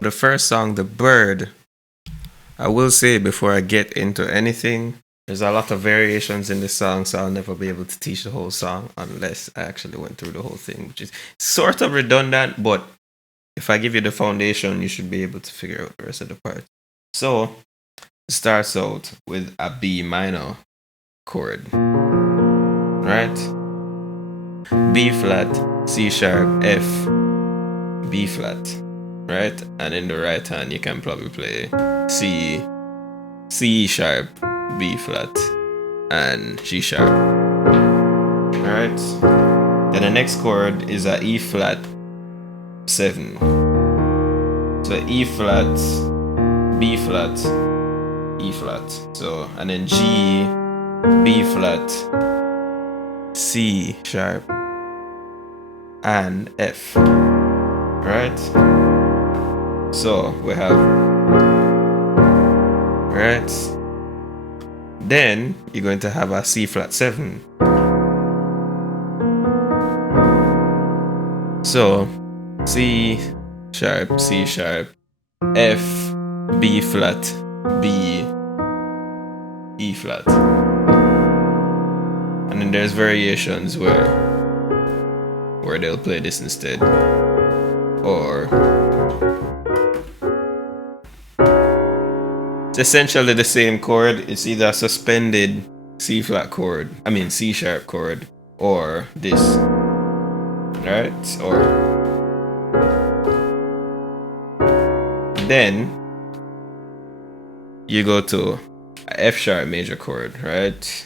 The first song, The Bird, I will say before I get into anything, there's a lot of variations in the song, so I'll never be able to teach the whole song unless I actually went through the whole thing, which is sort of redundant, but if I give you the foundation, you should be able to figure out the rest of the part. So, it starts out with a B minor chord, right? B flat, C sharp, F, B flat, right? And in the right hand, you can probably play C, C sharp, B flat, and G sharp. Alright? Then the next chord is a E flat 7. So E flat, B flat, E flat. So, and then G, B flat, C sharp, and F. Right? So we have, right? Then you're going to have a C flat 7. So C sharp, F, B flat, B, E flat. And then there's variations where they'll play this instead. Or it's essentially the same chord. It's either a suspended C flat chord, C sharp chord, or this, right? Or then you go to a F sharp major chord, right?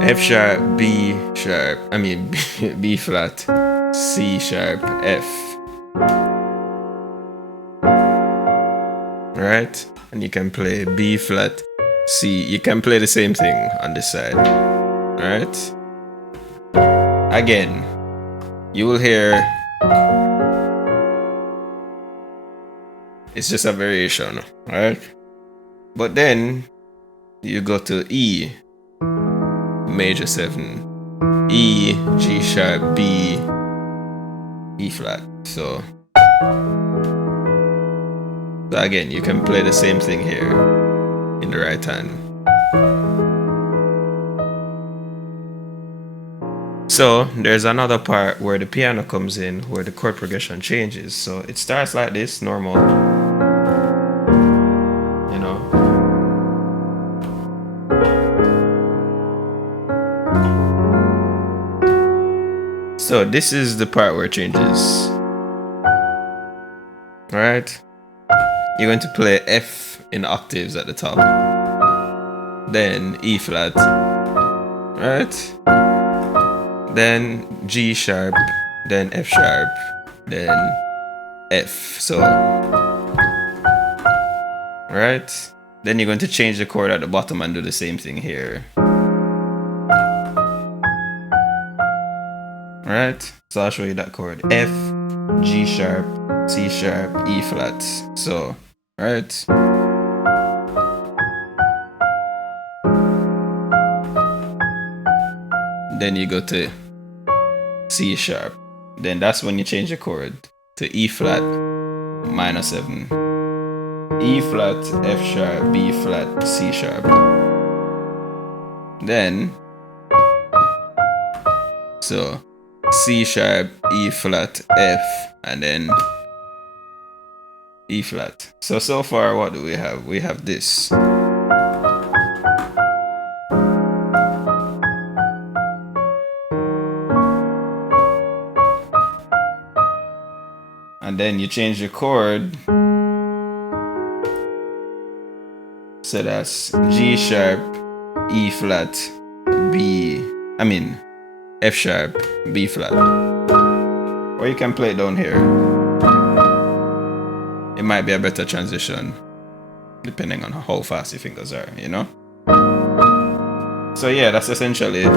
F sharp, B sharp, B flat, C sharp, F. Right? And you can play B flat, C. You can play the same thing on this side. Right? Again, you will hear it's just a variation, right? But then you go to E major 7, E, G sharp, B, E flat. So again, you can play the same thing here in the right hand. So there's another part where the piano comes in, where the chord progression changes. So it starts like this, normal, you know. So this is the part where it changes. Right? You're going to play F in octaves at the top. Then E flat. Right? Then G sharp. Then F sharp. Then F. So. Right? Then you're going to change the chord at the bottom and do the same thing here. Right? So I'll show you that chord. F, G sharp, C sharp, E flat. So, right? Then you go to C sharp. Then that's when you change the chord to E flat minor 7. E flat, F sharp, B flat, C sharp. Then, so C sharp, E flat, F, and then E flat. So far, what do we have? We have this. And then you change the chord. So that's G sharp, E flat, F sharp, B flat. Or you can play it down here. It might be a better transition, depending on how fast your fingers are, you know? So yeah, that's essentially it.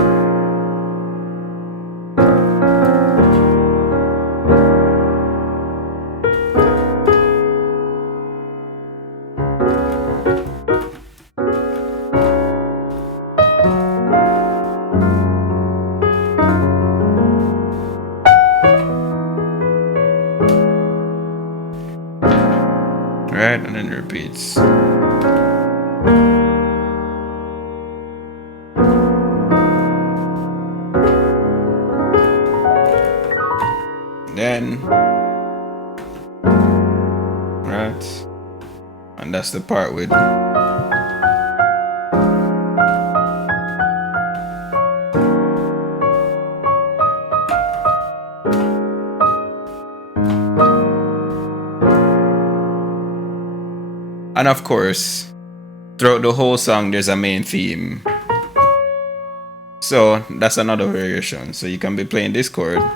repeats. Then, right, and that's the part with and of course, throughout the whole song, there's a main theme. So that's another variation. So you can be playing this chord, right?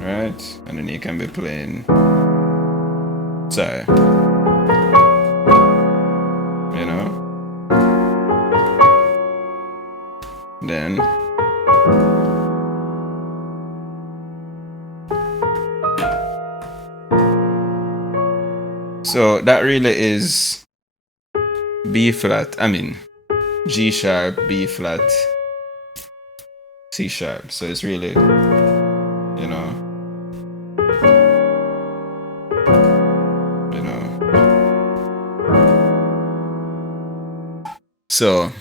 Right? And then you can be playing, sorry, you know? Then so that really is B flat, I mean G sharp, B flat, C sharp. So it's really, you know, so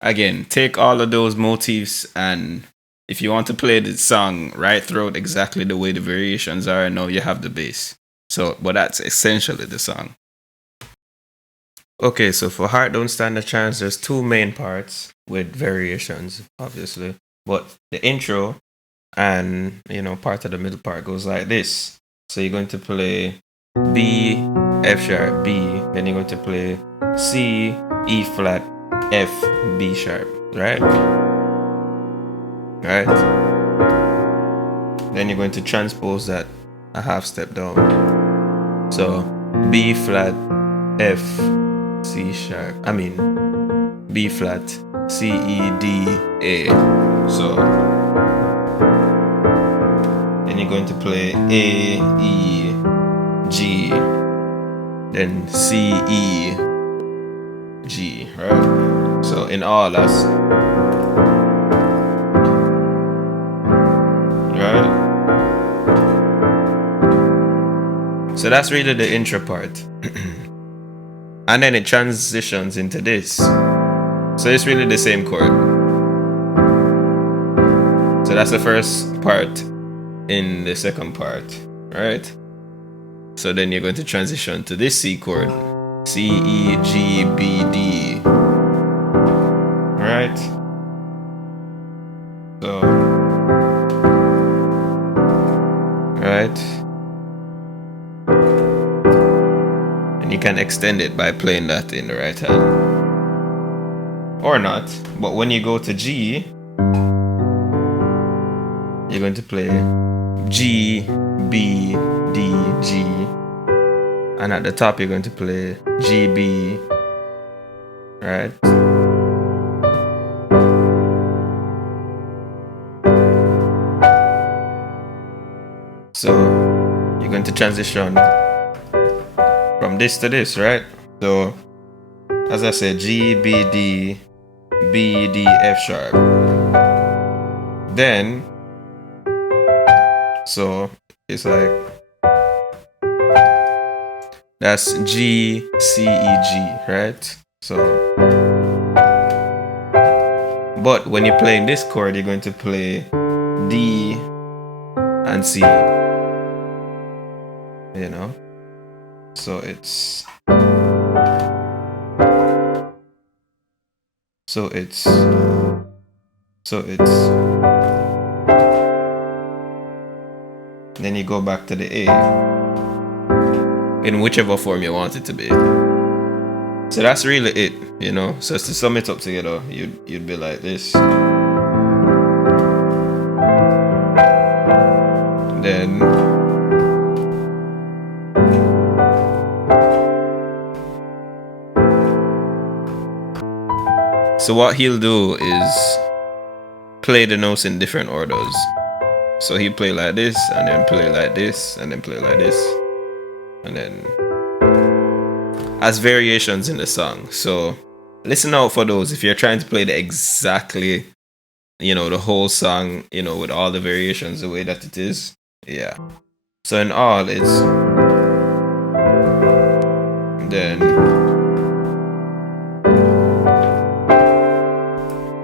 again, take all of those motifs, and if you want to play the song right throughout exactly the way the variations are, now you have the bass. So, but that's essentially the song. Okay, so for Heart Don't Stand a Chance, there's two main parts with variations, obviously. But the intro and, you know, part of the middle part goes like this. So you're going to play B, F sharp, B, then you're going to play C, E flat, F, B sharp, right? Right? Then you're going to transpose that a half step down. So B flat, F, C sharp, I mean B flat, C, E, D, A. So then you're going to play A, E, G, then C, E, G, right? So in all that's right. So that's really the intro part. And then it transitions into this. So it's really the same chord. So that's the first part in the second part, right? So then you're going to transition to this C chord. C, E, G, B, D. Right? So, right? And you can extend it by playing that in the right hand. Or not. But when you go to G, you're going to play G, B, D, G. And at the top you're going to play G, B. Right? So you're going to transition from this to this, right? So as I said, G, B, D, B, D, F sharp. Then so it's like that's G, C, E, G, right? So but when you're playing this chord, you're going to play D and C, you know? So it's then you go back to the A in whichever form you want it to be. So that's really it, you know? So to sum it up together, you'd be like this. Then so what he'll do is play the notes in different orders. So he play like this, and then play like this, and then play like this, and then as variations in the song. So listen out for those if you're trying to play the exactly the whole song, with all the variations the way that it is. Yeah. So in all, it's then,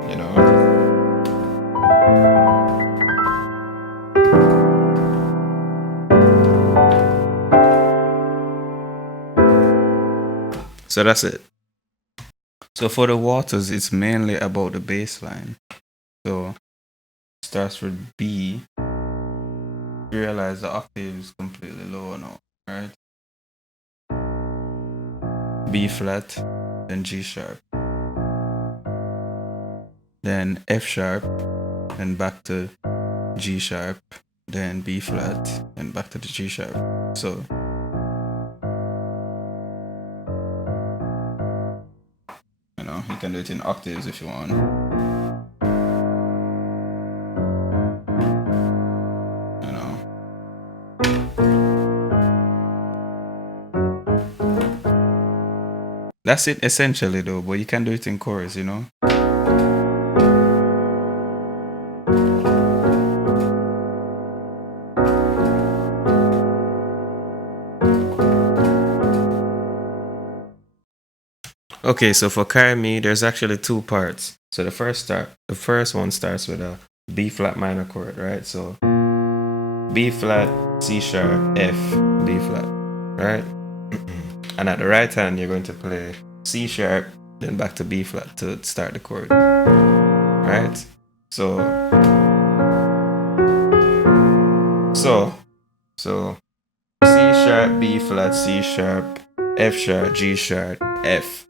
you know. So that's it. So for the waters, it's mainly about the bass line. So starts with B. You realize the octave is completely low now, right? B flat, then G sharp, then F sharp, then back to G sharp, then B flat, and back to the G sharp. So you can do it in octaves if you want. That's it essentially though, but you can do it in chorus, Okay, so for Carry Me, there's actually two parts. So the first one starts with a B flat minor chord, right? So B flat, C sharp, F, B flat, right? And at the right hand, you're going to play C sharp, then back to B flat to start the chord, right? So C sharp, B flat, C sharp, F sharp, G sharp, F.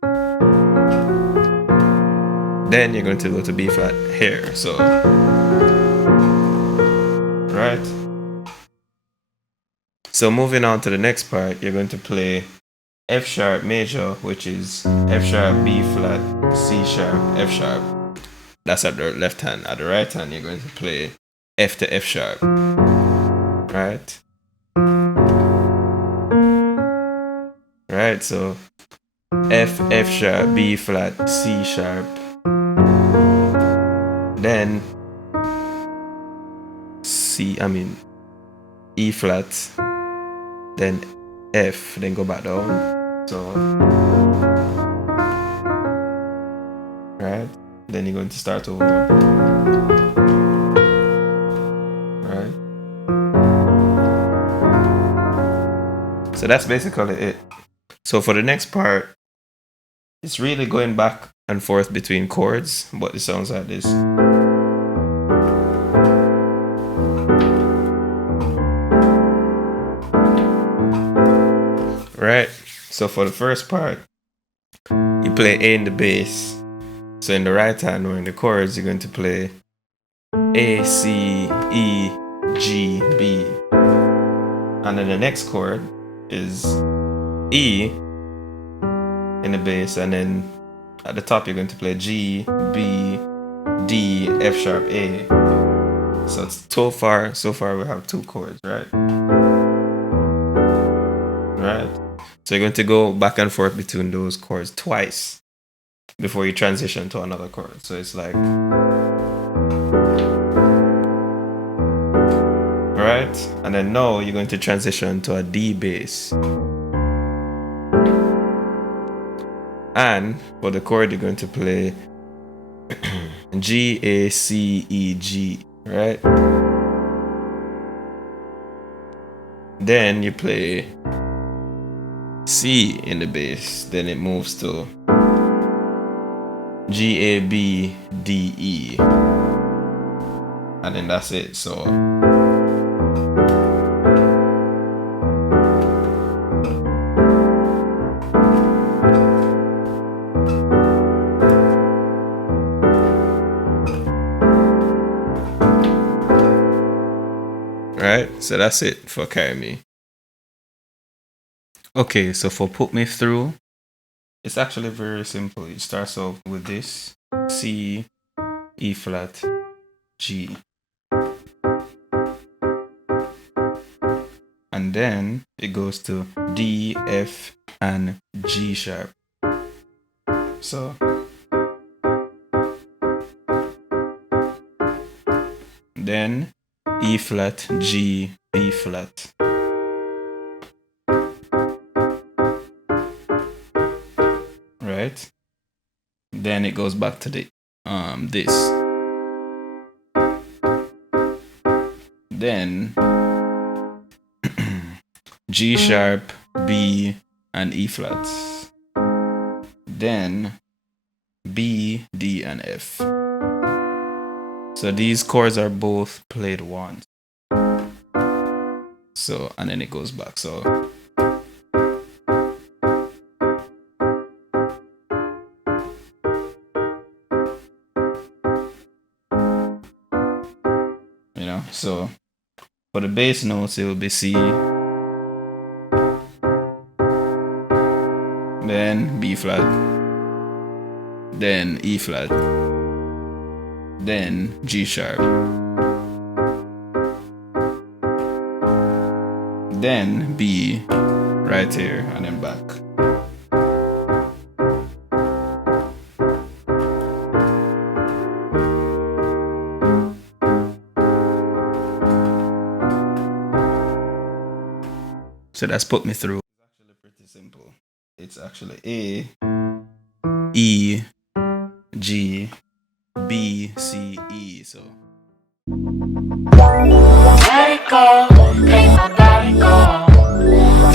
Then you're going to go to B flat here, so right. So moving on to the next part, you're going to play F sharp major, which is F sharp, B flat, C sharp, F sharp. That's at the left hand. At the right hand, you're going to play F to F sharp, right? Right, so F, F sharp, B flat, C sharp, then E flat, then F, then go back down. So, right? Then you're going to start over. Right? So that's basically it. So for the next part, it's really going back and forth between chords, but it sounds like this. Right? So for the first part, you play A in the bass. So in the right hand or in the chords, you're going to play A, C, E, G, B. And then the next chord is E in the bass, and then at the top you're going to play G, B, D, F sharp, A. So it's so far we have two chords, right? Right. So you're going to go back and forth between those chords twice before you transition to another chord. So it's like, right? And then now you're going to transition to a D bass. And for the chord, you're going to play G, A, C, E, G, right? Then you play C in the bass. Then it moves to G, A, B, D, E. And then that's it. So right? So that's it for Carry Me. Okay, so for Put Me Through, it's actually very simple. It starts off with this C, E flat, G. And then it goes to D, F, and G sharp. So then E flat, G, B flat. Right? Then it goes back to the this. Then G sharp, B, and E flats. Then B, D, and F. So these chords are both played once. So, and then it goes back. So you know, so for the bass notes it will be C, then B flat, then E flat, then G sharp, then B right here, and then back. So that's put me through. It's actually pretty simple. It's actually A, E, G, B, C, E. So let it go, make my body go,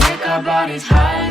take our bodies high.